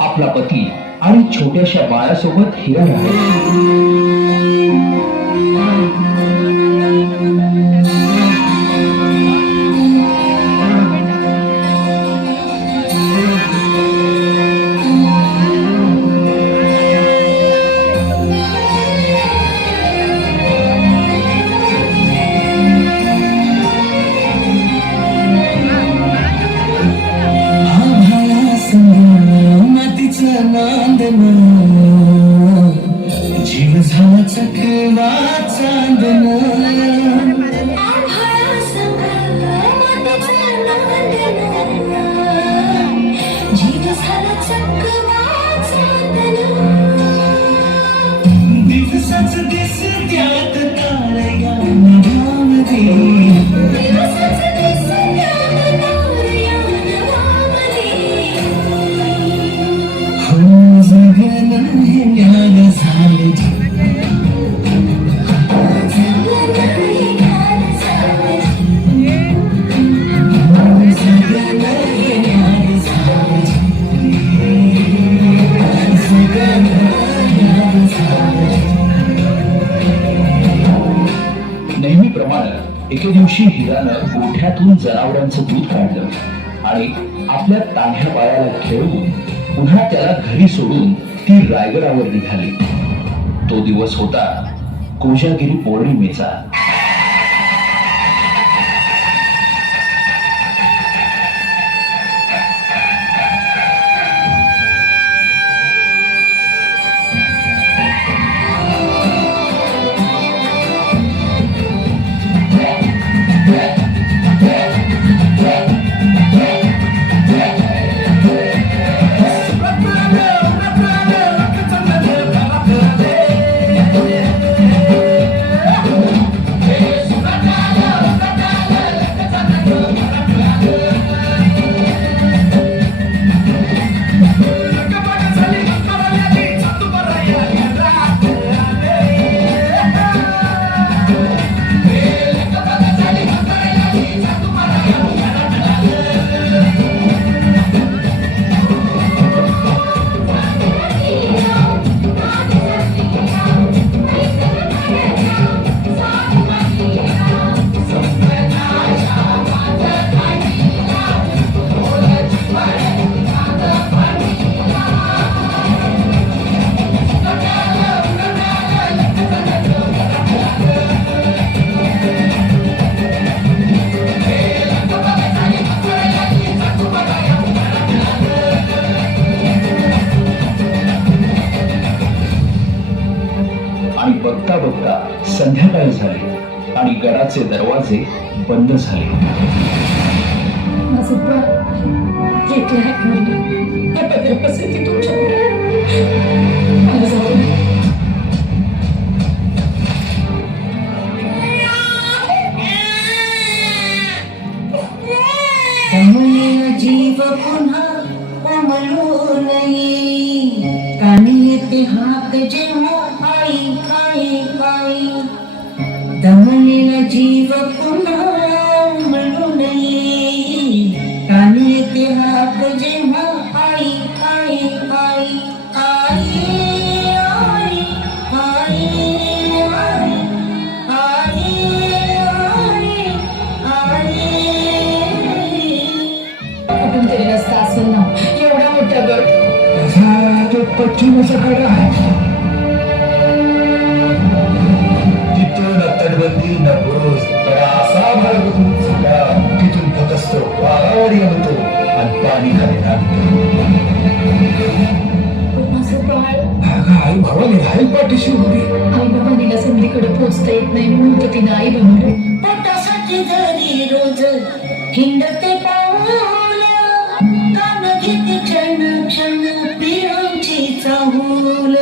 आपला पती आणि छोट्याशा बाळासोबत हिरा राहायची. जीव झाला चकवा चांदन जीव झाला चकवा चांदन दिवसाच दिस त्यात तारया निभावते दिवसाच दिस त्यात तारया निभावते हो जगन हे ज्ञान झाले नेहमीप्रमाणे एके दिवशी हिरानं गोठ्यातून जनावरांचं दूध काढलं आणि आपल्या तान्ह्या बाळाला खेळवून पुन्हा त्याला घरी सोडून ती रायगडावर निघाली. तो दिवस होता कोजागिरी पौर्णिमेचा. आणि बघता बघता संध्याकाळ झाली आणि गडाचे दरवाजे बंद झाले. माझं बाळ एकलं आहे घरी त्या पद्धती तुमच्याकडे मला जाऊ दे. दमलेला जीव पुन्हा उमलू नये कानी येते हाक जेव्हा आई आई आई दमलेला जीव पुन्हा उमलू नये कानी येते हाक जेव्हा आई आई आई आई आई आई आई आई कुठून तरी रस्ता असेल ना एवढा मोठा गड. तो पश्चिमेचा कडा आहे तिथून तटबंदी न पुरुष कडा असा भाग झाला तिथून फक्त वाघावर येतो आणि पाणी खाली टाकतो. माझं बाळ आई भावाने राहील पाठीशी उभी आई बाबांनीला संधीकडे पोहोचता येत नाही म्हणून तर तिनं आई बनवलं. पोटासाठी घरी रोज हिंडते पाऊल कान घेते क्षण क्षण पिरांची चाहूल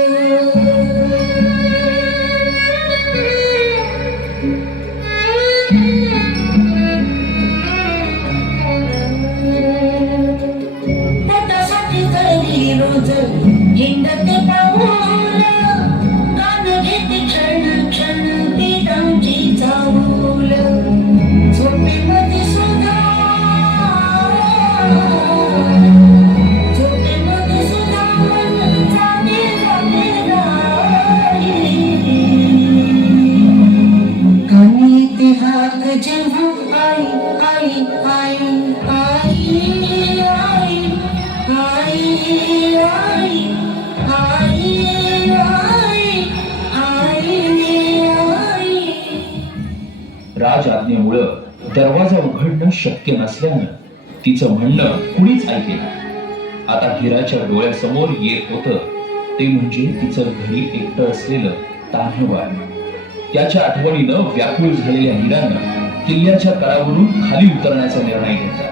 पोटासाठी घरी रोज हिंडते पाऊल कान घेते क्षण क्षण पिरांची चाहूल झोपेमध्ये सुद्धा दरवाजा उघडणं शक्य नसल्यानं तिचं म्हणणं कुणीच ऐकेना. आता हिराच्या डोळ्यासमोर येत होतं ते म्हणजे तिचं घरी एकटं असलेलं तान्हबाळ. त्याच्या आठवणीनं व्याकुळ झालेल्या हिरानं किल्ल्याच्या तळावरून खाली उतरण्याचा निर्णय घेतला.